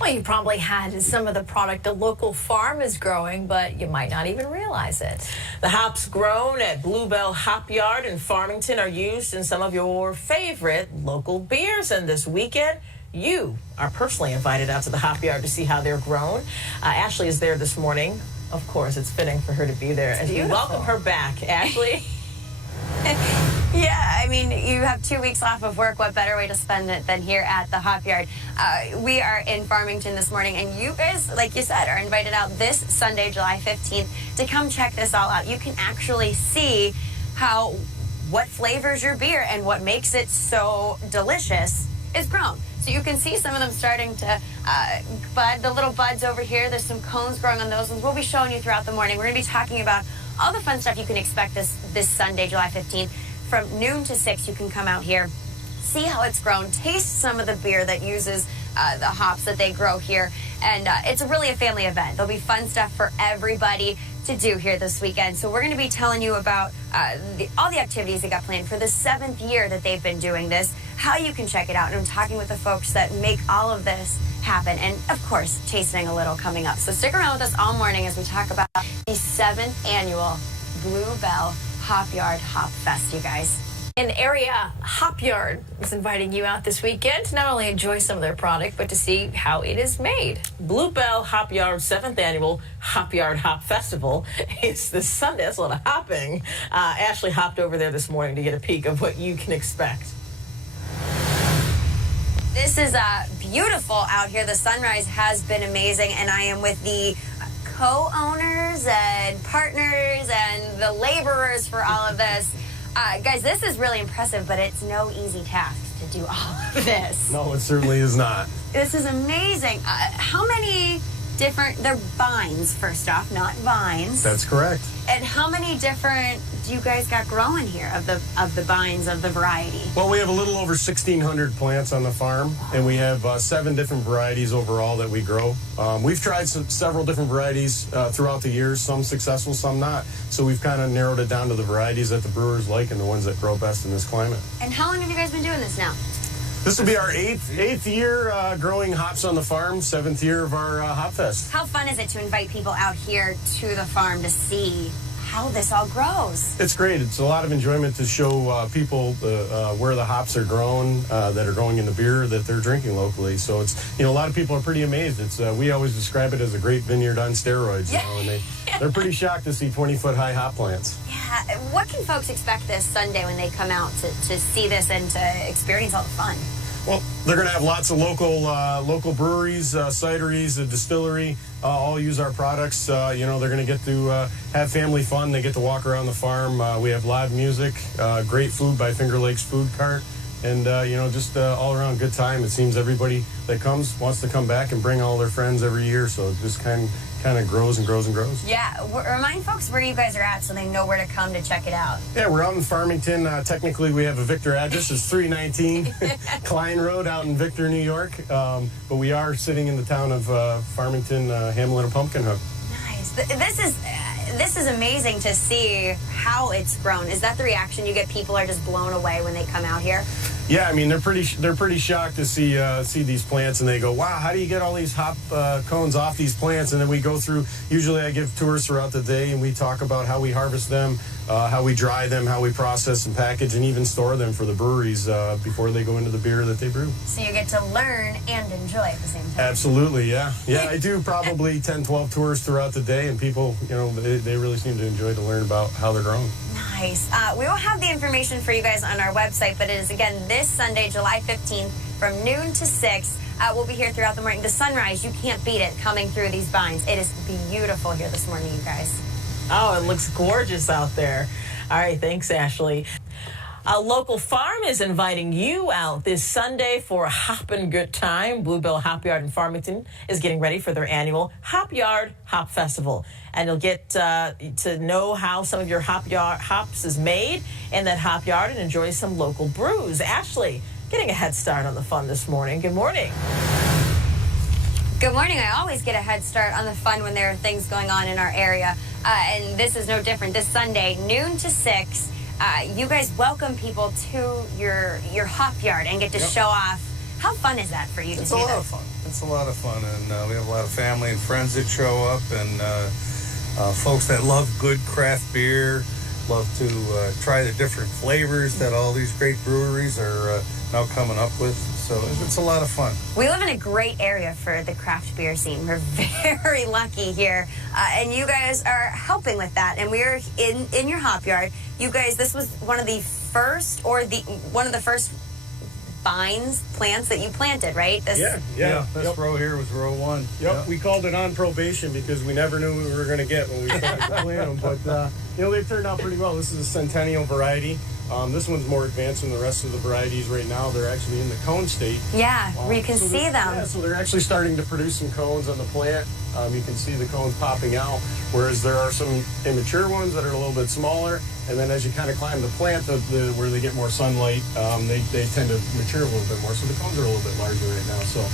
Well, you probably had some of the product a local farm is growing, but you might not even realize it. The hops grown at Bluebell Hopyard in Farmington are used in some of your favorite local beers. And this weekend, you are personally invited out to the Hopyard to see how they're grown. Ashley is there this morning. Of course, it's fitting for her to be there. And we welcome her back. Ashley? Yeah, I mean, you have 2 weeks off of work. What better way to spend it than here at the Hopyard? We are in Farmington this morning, and you guys, like you said, are invited out this Sunday, July 15th, to come check this all out. You can actually see what flavors your beer and what makes it so delicious is grown. So you can see some of them starting to bud, the little buds over here. There's some cones growing on those ones. We'll be showing you throughout the morning. We're going to be talking about all the fun stuff you can expect this Sunday, July 15th. From noon to 6, you can come out here, see how it's grown, taste some of the beer that uses the hops that they grow here. And it's really a family event. There'll be fun stuff for everybody to do here this weekend. So we're going to be telling you about all the activities they got planned for the 7th year that they've been doing this, how you can check it out. And I'm talking with the folks that make all of this happen. And, of course, tasting a little coming up. So stick around with us all morning as we talk about the 7th annual Bluebell Hopyard Hop Fest, you guys. An area Hopyard is inviting you out this weekend to not only enjoy some of their product, but to see how it is made. Bluebell Hopyard's 7th annual Hopyard Hop Festival is this Sunday. That's a lot of hopping. Ashley hopped over there this morning to get a peek of what you can expect. This is beautiful out here. The sunrise has been amazing, and I am with the co-owners and partners and the laborers for all of this. Guys, this is really impressive, but it's no easy task to do all of this. No, it certainly is not. This is amazing. How many different, they're vines, first off, not vines. That's correct. And how many different do you guys got growing here of the vines, of the variety? Well, we have a little over 1,600 plants on the farm, and we have 7 different varieties overall that we grow. We've tried several different varieties throughout the years, some successful, some not. So we've kind of narrowed it down to the varieties that the brewers like and the ones that grow best in this climate. And how long have you guys been doing this now? This will be our eighth year growing hops on the farm, 7th year of our Hop Fest. How fun is it to invite people out here to the farm to see how this all grows? It's great. It's a lot of enjoyment to show people where the hops are grown, that are growing in the beer that they're drinking locally. So it's, a lot of people are pretty amazed. It's we always describe it as a great vineyard on steroids, and they're pretty shocked to see 20-foot high hop plants. Yeah. What can folks expect this Sunday when they come out to see this and to experience all the fun? Well, they're going to have lots of local breweries, cideries, a distillery, all use our products. They're going to get to have family fun. They get to walk around the farm. We have live music, great food by Finger Lakes Food Cart, and, just all around good time. It seems everybody that comes wants to come back and bring all their friends every year, so it just kind of grows and grows and grows. Yeah. Remind folks where you guys are at so they know where to come to check it out. Yeah, we're out in Farmington. Technically, we have a Victor address. It's 319 Klein Road out in Victor, New York. But we are sitting in the town of Farmington, Hamlin, and Pumpkinhook. Nice. This is amazing to see how it's grown. Is that the reaction you get? People are just blown away when they come out here? Yeah, I mean, they're pretty shocked to see these plants, and they go, wow, how do you get all these hop cones off these plants? And then we go through, usually I give tours throughout the day, and we talk about how we harvest them, how we dry them, how we process and package, and even store them for the breweries before they go into the beer that they brew. So you get to learn and enjoy at the same time. Absolutely, yeah. Yeah, I do probably 10, 12 tours throughout the day, and people, they really seem to enjoy to learn about how they're grown. Nice. We will have the information for you guys on our website, but it is, again, this Sunday, July 15th, from noon to 6. We'll be here throughout the morning. The sunrise, you can't beat it coming through these vines. It is beautiful here this morning, you guys. Oh, it looks gorgeous out there. All right, thanks, Ashley. A local farm is inviting you out this Sunday for a hoppin' good time. Bluebell Hopyard in Farmington is getting ready for their annual Hopyard Hop Festival. And you'll get to know how some of your hops is made in that Hopyard and enjoy some local brews. Ashley, getting a head start on the fun this morning. Good morning. Good morning. I always get a head start on the fun when there are things going on in our area. And this is no different. This Sunday, noon to 6, you guys welcome people to your hop yard and get to show off How fun is that for you to It's do a lot this? of fun. It's a lot of fun, and we have a lot of family and friends that show up, and folks that love good craft beer, love to try the different flavors that all these great breweries are now coming up with. So it's a lot of fun. We live in a great area for the craft beer scene. We're very lucky here, and you guys are helping with that. And we're in your hop yard. You guys, this was one of the first plants that you planted, right? This, Yeah. This row here was row 1. Yep, we called it on probation because we never knew what we were going to get when we started to plant them. But, they've turned out pretty well. This is a Centennial variety. This one's more advanced than the rest of the varieties right now. They're actually in the cone state. Yeah, where you can So see them. Yeah, so they're actually starting to produce some cones on the plant. You can see the cones popping out, whereas there are some immature ones that are a little bit smaller. And then as you kind of climb the plant, where they get more sunlight, they tend to mature a little bit more. So the cones are a little bit larger right now. So,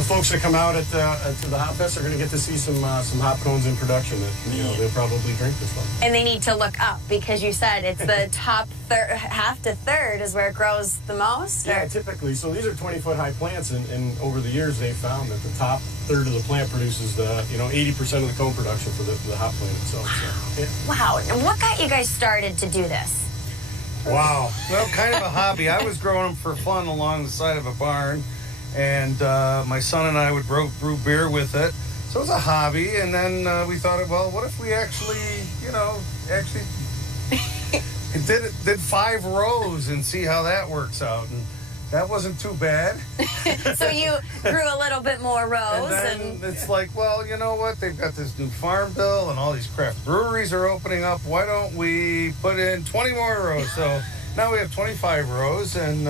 folks that come out to the Hop Fest are going to get to see some hop cones in production that they'll probably drink this fall. And they need to look up because you said it's the top half to third is where it grows the most? Yeah, typically. So these are 20-foot high plants, and over the years they've found that the top third of the plant produces 80% of the cone production for the hop plant itself. So, yeah. Wow. And what got you guys started to do this? Wow. Well, kind of a hobby. I was growing them for fun along the side of a barn, and my son and I would brew beer with it. So it was a hobby, and then we thought, well, what if we actually did 5 rows and see how that works out? And that wasn't too bad. So you grew a little bit more rows. And then it's like, well, you know what? They've got this new farm bill, and all these craft breweries are opening up. Why don't we put in 20 more rows? So now we have 25 rows, and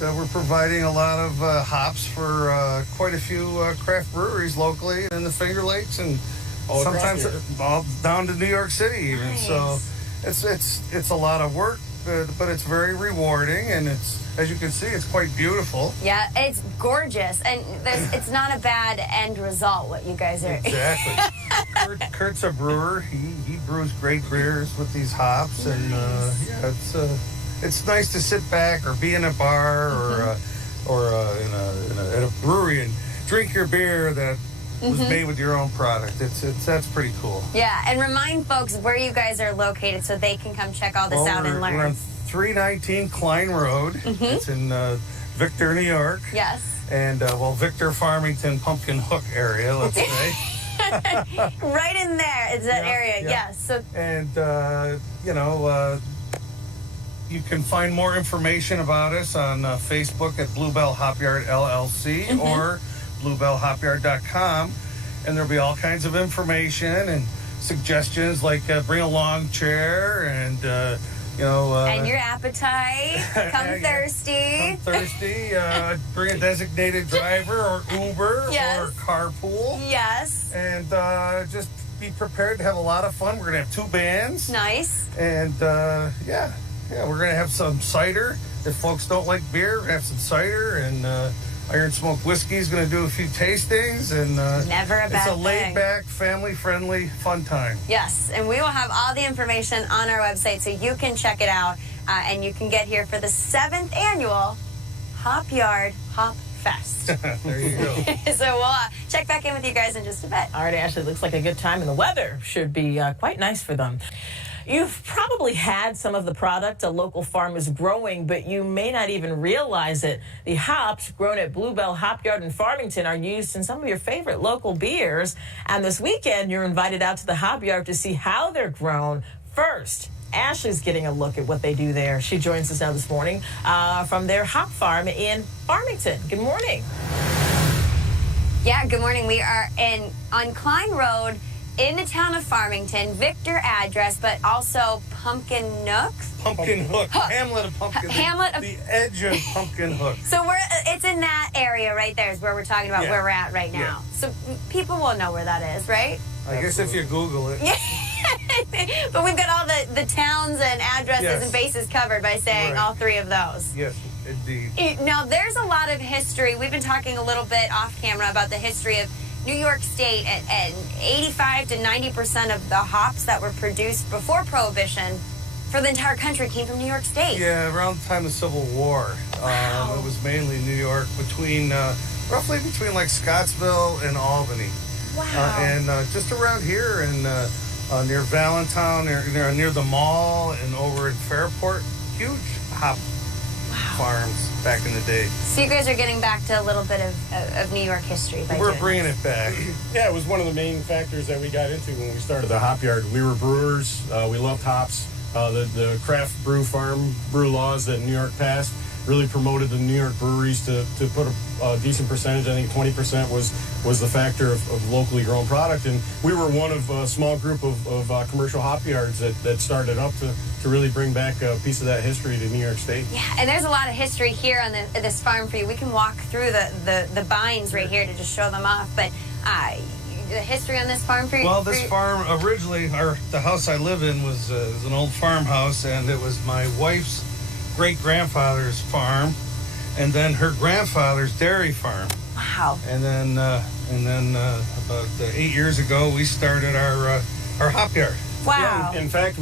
we're providing a lot of hops for quite a few craft breweries locally in the Finger Lakes, and sometimes all down to New York City even. Nice. So it's a lot of work, but it's very rewarding, and as you can see, it's quite beautiful. Yeah, it's gorgeous, and it's not a bad end result what you guys are. Exactly. Kurt's a brewer. He brews great beers with these hops, and it's nice to sit back or be in a bar or in a brewery and drink your beer that was made with your own product. That's pretty cool. Yeah, and remind folks where you guys are located so they can come check all this out and learn. We're on 319 Klein Road. It's in Victor, New York. Yes. And, Victor, Farmington, Pumpkin Hook area, let's say. Right in there is that area, yeah. yes. So, and, you can find more information about us on Facebook at Bluebell Hopyard LLC or bluebellhopyard.com. And there'll be all kinds of information and suggestions like bring a long chair and, and your appetite. Come thirsty. Come thirsty. Bring a designated driver or Uber Yes. or carpool. Yes. And just be prepared to have a lot of fun. We're going to have 2 bands. Nice. And, we're going to have some cider. If folks don't like beer, we're going to have some cider. And Iron Smoke Whiskey is going to do a few tastings. And Never a bad it's a thing. laid-back, family-friendly, fun time. Yes, and we will have all the information on our website so you can check it out. And you can get here for the 7th annual Hopyard Hop Fest. There you go. So we'll check back in with you guys in just a bit. All right, Ashley, looks like a good time, and the weather should be quite nice for them. You've probably had some of the product a local farm is growing, but you may not even realize it. The hops grown at Bluebell Hopyard in Farmington are used in some of your favorite local beers. And this weekend, you're invited out to the Hopyard to see how they're grown. First, Ashley's getting a look at what they do there. She joins us now this morning from their hop farm in Farmington. Good morning. Yeah, good morning. We are on Klein Road in the town of Farmington. Victor address, but also Pumpkin Nook. Pumpkin Hook. Hamlet of Pumpkin. Hamlet of... The edge of Pumpkin Hook. So it's in that area right there is where we're talking about where we're at right now. Yeah. So people will know where that is, right? I guess if you Google it. Yeah. But we've got all the towns and addresses and bases covered by saying all 3 of those. Yes, indeed. Now, there's a lot of history. We've been talking a little bit off camera about the history of New York State, and 85 to 90% of the hops that were produced before Prohibition for the entire country came from New York State. Yeah, around the time of the Civil War, It was mainly New York, roughly between like Scottsville and Albany. Wow. And just around here and near Valentine, near the mall and over in Fairport, huge hop farms back in the day. So you guys are getting back to a little bit of New York history by We're doing bringing this. it back. Yeah, it was one of the main factors that we got into when we started the Hopyard. We were brewers. We loved hops. The craft brew laws that New York passed really promoted the New York breweries to put a decent percentage. I think 20% was the factor of locally grown product. And we were one of a small group of commercial hop yards that started up to really bring back a piece of that history to New York State. Yeah, and there's a lot of history here on this farm for you. We can walk through the vines right here to just show them off. But the history on this farm for you? Well, this farm originally, the house I live in was an old farmhouse, and it was my wife's great-grandfather's farm, and then her grandfather's dairy farm. Wow. And then about 8 years ago, we started our hop yard. Wow. Yeah, in fact,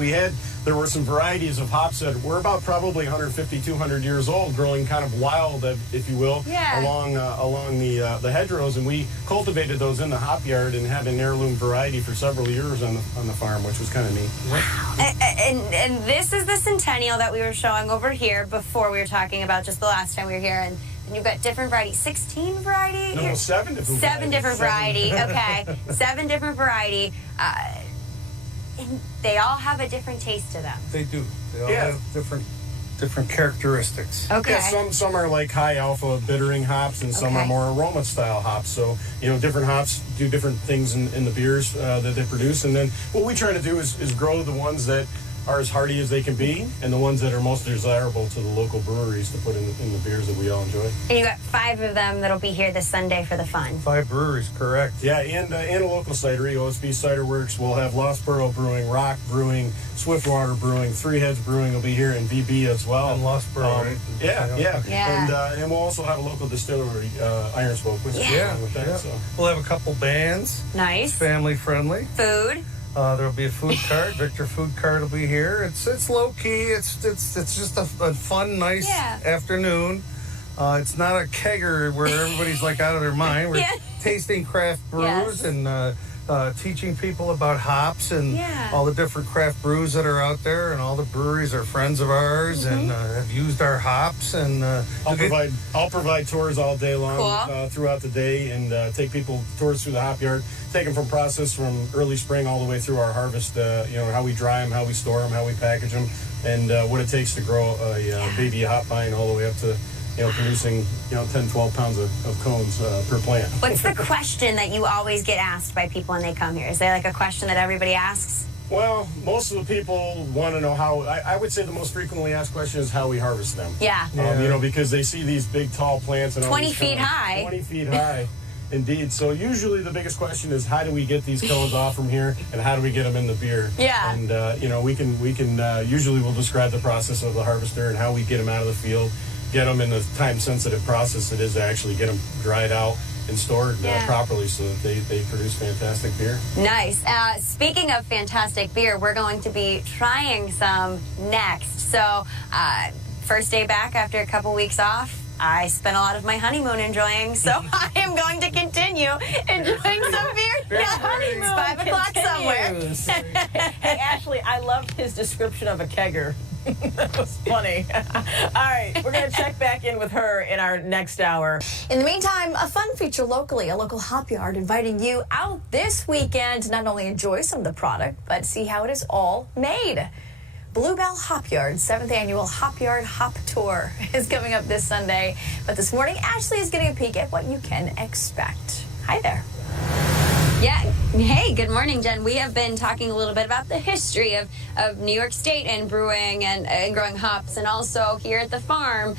there were some varieties of hops that were about probably 150, 200 years old, growing kind of wild, if you will, Yeah. along the hedgerows, and we cultivated those in the hop yard and had an heirloom variety for several years on the farm, which was kind of neat. Wow. And this is the centennial that we were showing over here before we were talking about just the last time we were here. And you've got different varieties, 16 variety? No, 7 different Seven different variety. Okay. 7 different variety. And they all have a different taste to them. They do. They all Yeah. have different characteristics. Okay. Yeah, some are like high alpha bittering hops, and some Okay. are more aroma style hops. So, different hops do different things in the beers that they produce. And then what we try to do is grow the ones that are as hardy as they can be, and the ones that are most desirable to the local breweries to put in the beers that we all enjoy. And you got 5 of them that'll be here this Sunday for the fun. 5 breweries, correct. Yeah, and a local cidery, OSB Cider Works. We'll have Lost Borough Brewing, Rock Brewing, Swiftwater Brewing, Three Heads Brewing will be here, and VB as well. And Lost Borough, right? Yeah. Yeah. And we'll also have a local distillery, Iron Smoke, which is Yeah. along with that. Yeah. So. We'll have a couple bands, Nice. family friendly. Food. There'll be a food cart. Victor Food Cart will be here. It's low key. It's just a fun, nice Yeah. afternoon. It's not a kegger where everybody's like out of their mind. We're Yeah. tasting craft brews Yes. and teaching people about hops and Yeah. all the different craft brews that are out there. And all the breweries are friends of ours and have used our hops. And I'll provide tours all day long Cool. throughout the day, and take people tours through the hop yard. Take them from process from early spring all the way through our harvest. How we dry them, how we store them, how we package them, and what it takes to grow a baby hop vine all the way up to producing 10, 12 pounds of cones per plant. What's the question that you always get asked by people when they come here? Is there like a question that everybody asks? Well, most of the people want to know how. I would say the most frequently asked question is how we harvest them. Yeah. Because they see these big, tall plants and all 20 these feet cones. high. 20 feet high, indeed. So usually the biggest question is how do we get these cones off from here, and how do we get them in the beer? Yeah. And we can usually we'll describe the process of the harvester and how we get them out of the field, get them in the time-sensitive process it is to actually get them dried out and stored properly so that they produce fantastic beer. Nice. Speaking of fantastic beer, we're going to be trying some next. So, first day back after a couple weeks off, I spent a lot of my honeymoon enjoying, so I am going to continue enjoying some beer. Honeymoon It's 5 o'clock somewhere. continues. Hey, Ashley, I loved his description of a kegger. That was funny. All right, we're going to check back in with her in our next hour. In the meantime, a fun feature locally, a local hop yard inviting you out this weekend to not only enjoy some of the product, but see how it is all made. Bluebell Hopyard, 7th annual Hopyard Hop Tour is coming up this Sunday. But this morning, Ashley is getting a peek at what you can expect. Hi there. Yeah. Hey, good morning, Jen. We have been talking a little bit about the history of New York State and brewing and growing hops, and also here at the farm,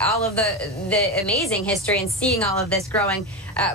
all of the amazing history and seeing all of this growing.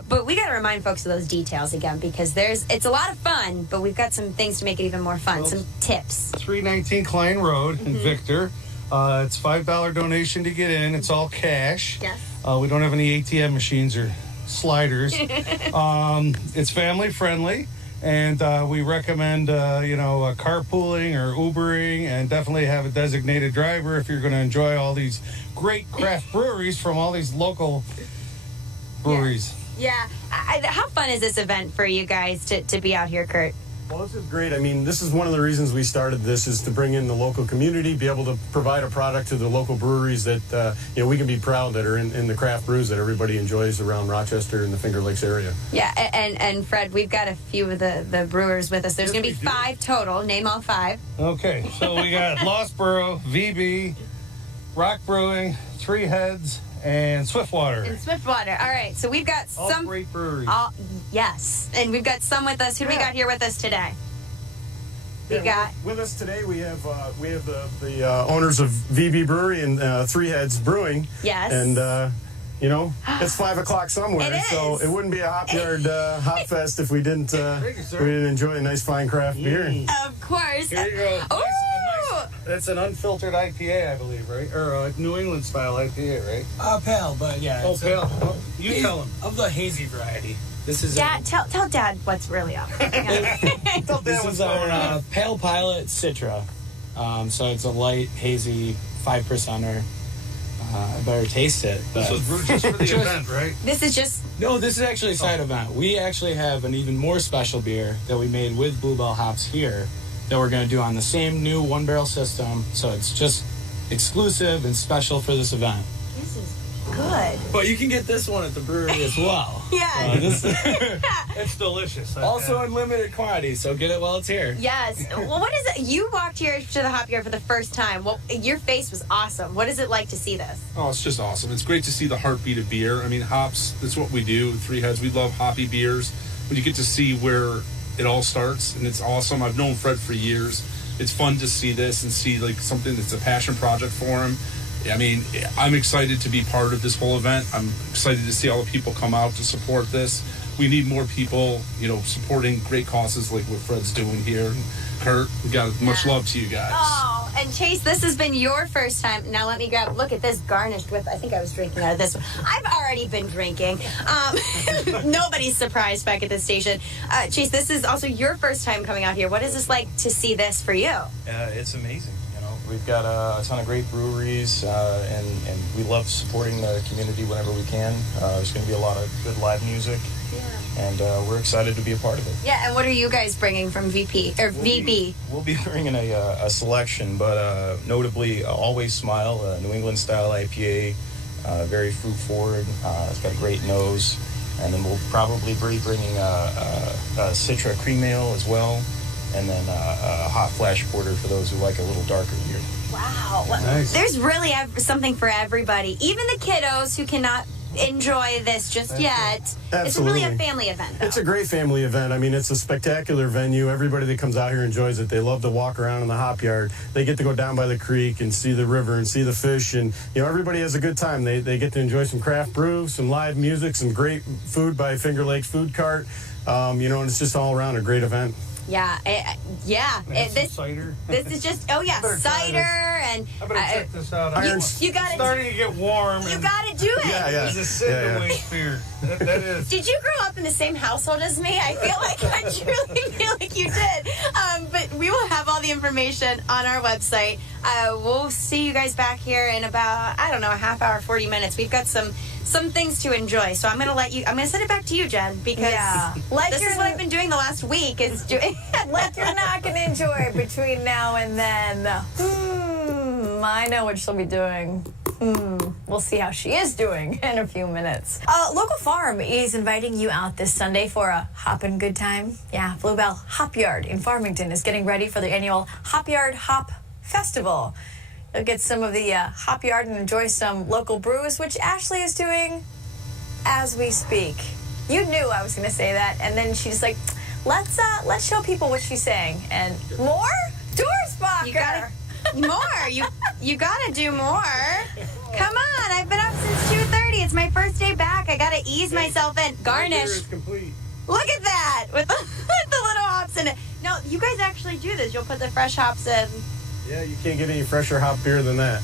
But we got to remind folks of those details again, because it's a lot of fun, but we've got some things to make it even more fun, some tips. 319 Klein Road in Victor. It's $5 donation to get in. It's all cash. Yes. We don't have any ATM machines or sliders. It's family friendly. And we recommend, carpooling or Ubering, and definitely have a designated driver if you're going to enjoy all these great craft breweries from all these local breweries. Yeah. How fun is this event for you guys to be out here, Kurt? Well, this is great. I mean, this is one of the reasons we started this, is to bring in the local community, be able to provide a product to the local breweries that, we can be proud that are in the craft brews that everybody enjoys around Rochester and the Finger Lakes area. Yeah, and Fred, we've got a few of the brewers with us. There's going to be 5 total. Name all 5. Okay, so we got Lost Borough, VB, Rock Brewing, Three Heads, and Swiftwater. And Swiftwater. All right, so we've got All some great breweries. Yes, and we've got some with us. Who do we got here with us today? We got with us today. We have the owners of VB Brewery and Three Heads Brewing. Yes. And it's 5 o'clock somewhere, It is. so it wouldn't be a Hopyard Hop Fest if we didn't enjoy a nice fine craft beer. Of course. Here you go. Ooh. That's an unfiltered IPA, I believe, right? Or a New England style IPA, right? Pale, but yeah. Oh, it's pale. You tell them. Of the hazy variety. This is Dad, tell Dad what's really up. this is our Pale Pilot Citra. So it's a light, hazy 5%er. I better taste it. But This was brewed just for the event, right? This is just no, this is actually a side event. We actually have an even more special beer that we made with Bluebell hops here that we're going to do on the same new 1-barrel system. So it's just exclusive and special for this event. this is good. But you can get this one at the brewery as well. Yeah. It's delicious. Also in limited quantity, so get it while it's here. Yes. Well, what is it? You walked here to the Hopyard for the first time. Well, your face was awesome. What is it like to see this? Oh, it's just awesome. It's great to see the heartbeat of beer. I mean, hops, that's what we do. Three Heads, we love hoppy beers. When you get to see where it all starts, and it's awesome. I've known Fred for years. It's fun to see this and see like something that's a passion project for him. I mean, I'm excited to be part of this whole event. I'm excited to see all the people come out to support this. We need more people, supporting great causes like what Fred's doing here. And Kurt, we got much love to you guys. Oh, and Chase, this has been your first time. Now let me look at this garnished with, I think I was drinking out of this one. I've already been drinking. Nobody's surprised back at this station. Chase, this is also your first time coming out here. What is this like to see this for you? It's amazing. We've got a ton of great breweries, and we love supporting the community whenever we can. There's going to be a lot of good live music, and we're excited to be a part of it. Yeah, and what are you guys bringing from VB? We'll be bringing a selection, but notably Always Smile, a New England style IPA, very fruit forward. It's got a great nose, and then we'll probably be bringing a Citra Cream Ale as well. And then a hot flash porter for those who like a little darker beer. Wow. Nice. There's really something for everybody. Even the kiddos who cannot enjoy this just yet. Absolutely. It's really a family event, though. It's a great family event. I mean, it's a spectacular venue. Everybody that comes out here enjoys it. They love to walk around in the Hopyard. They get to go down by the creek and see the river and see the fish. And, everybody has a good time. They get to enjoy some craft brew, some live music, some great food by Finger Lakes Food Cart. And it's just all around a great event. Yeah, this cider. This is just cider and I better check this out. you got It's starting to get warm. You got to do it. Yeah. It's a signaling beer. That is. Did you grow up in the same household as me? I truly feel like you did. But we will have all the information on our website. We'll see you guys back here in about, a half hour, 40 minutes. We've got some things to enjoy. So I'm going to send it back to you, Jen, because this is what I've been doing the last week. Like you're not going to enjoy between now and then. I know what she'll be doing. We'll see how she is doing in a few minutes. Local Farm is inviting you out this Sunday for a hoppin' good time. Yeah, Bluebell Hopyard in Farmington is getting ready for the annual Hopyard Hop Festival. You'll get some of the Hopyard and enjoy some local brews, which Ashley is doing as we speak. You knew I was going to say that, and then she's like, let's show people what she's saying. And more? Doorsbacher! You gotta more. You gotta do more. Come on, I've been up since 2:30. It's my first day back. I gotta ease myself in. Garnish. Beer is complete. Look at that with the little hops in it. No, you guys actually do this. You'll put the fresh hops in. Yeah, you can't get any fresher hop beer than that.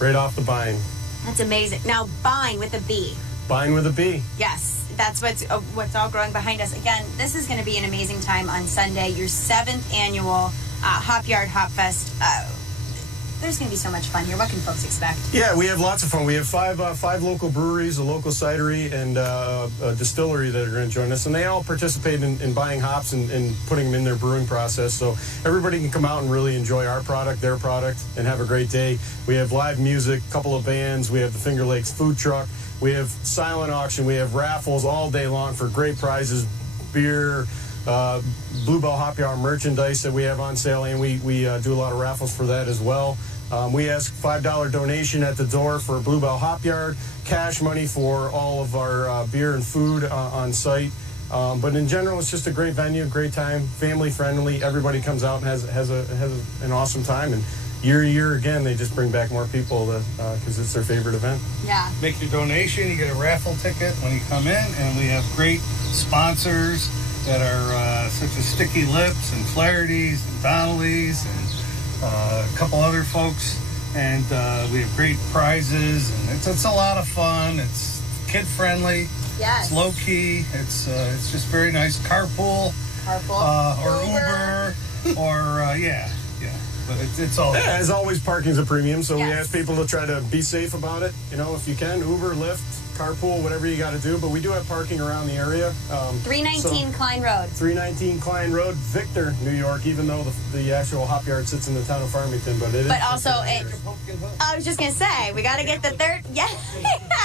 Right off the vine. That's amazing. Now, bine with a B. Vine with a B. Yes. that's what's all growing behind us. Again, this is going to be an amazing time on Sunday, your 7th annual Hopyard Hop Fest. There's going to be so much fun here. What can folks expect? Yeah, we have lots of fun. We have five local breweries, a local cidery, and a distillery that are going to join us. And they all participate in buying hops and putting them in their brewing process. So everybody can come out and really enjoy our product, their product, and have a great day. We have live music, a couple of bands. We have the Finger Lakes food truck. We have silent auction. We have raffles all day long for great prizes, beer, Bluebell Hopyard merchandise that we have on sale, and we do a lot of raffles for that as well. We ask $5 donation at the door for Bluebell Hopyard, cash money for all of our beer and food on site. But in general, it's just a great venue, great time, family friendly. Everybody comes out and has an awesome time. And year to year, again, they just bring back more people because it's their favorite event. Yeah. Make your donation, you get a raffle ticket when you come in, and we have great sponsors that are such as Sticky Lips and Flaherty's and Donnelly's and a couple other folks, and we have great prizes, and it's a lot of fun. It's kid friendly. Yes. It's low key. It's just very nice. Carpool. Or Uber. Or yeah. But it's all. Yeah, as always, parking's a premium, so Yes. we ask people to try to be safe about it. You know, if you can, Uber, Lyft, carpool, whatever you got to do. But we do have parking around the area. 319 Klein Road. 319 Klein Road, Victor, New York. Even though the actual hop yard sits in the town of Farmington, but it is. But also, I was just gonna say we got to get the third. Yes.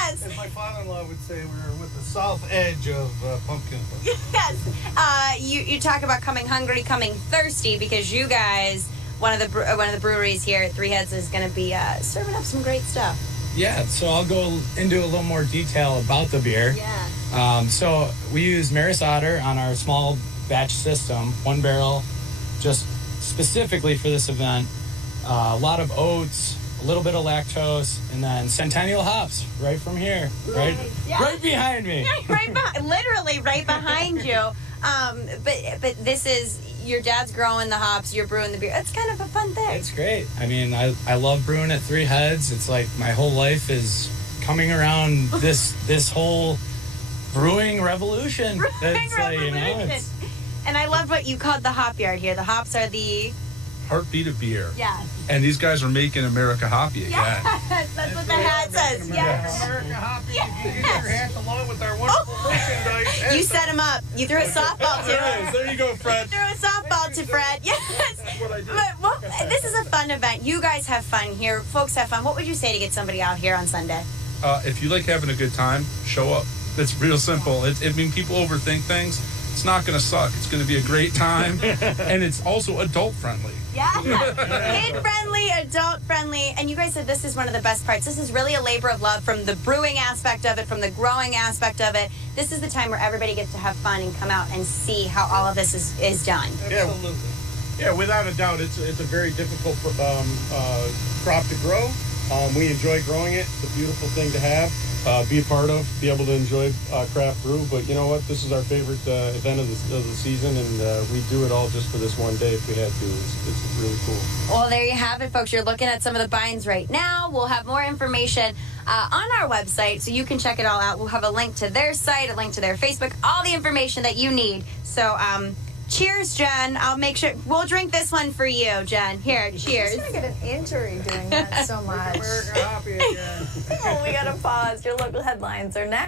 As my father-in-law would say, we're with the south edge of Pumpkin Hill. Yes. You talk about coming hungry, coming thirsty, because you guys. One of the breweries here at Three Heads is going to be serving up some great stuff. Yeah, so I'll go into a little more detail about the beer. Yeah. So we use Maris Otter on our small batch system, 1 barrel, just specifically for this event. A lot of oats, a little bit of lactose, and then Centennial hops right from here, right behind me. Literally right behind you. But this is. Your dad's growing the hops, you're brewing the beer. It's kind of a fun thing. It's great. I mean, I love brewing at Three Heads. It's like my whole life is coming around this whole brewing revolution. And I love what you called the hop yard here. The hops are the Heartbeat of beer. Yeah. And these guys are making America hoppy again. Yes, that's what the hat says. Yes. America Hoppy. You can get your hat along with our wonderful merchandise. You set him up. You threw a softball to him. There you go, Fred. You threw a softball to Fred. Yes. That's what I did. But this is a fun event. You guys have fun here. Folks have fun. What would you say to get somebody out here on Sunday? If you like having a good time, show up. It's real simple. I mean, people overthink things. It's not going to suck. It's going to be a great time. And it's also adult friendly. Yeah. Kid friendly, adult friendly. And you guys said this is one of the best parts. This is really a labor of love from the brewing aspect of it, from the growing aspect of it. This is the time where everybody gets to have fun and come out and see how all of this is done. Absolutely. Yeah, without a doubt, it's a very difficult crop to grow. We enjoy growing it. It's a beautiful thing to have, be a part of, be able to enjoy craft brew. But you know what? This is our favorite event of the season, and we do it all just for this one day if we had to. It's really cool. Well, there you have it, folks. You're looking at some of the binds right now. We'll have more information on our website, so you can check it all out. We'll have a link to their site, a link to their Facebook, all the information that you need. So, cheers, Jen. I'll make sure we'll drink this one for you, Jen. Here, cheers. She's gonna get an injury doing that so much. America Hoppy again. Oh, we gotta pause. Your local headlines are next.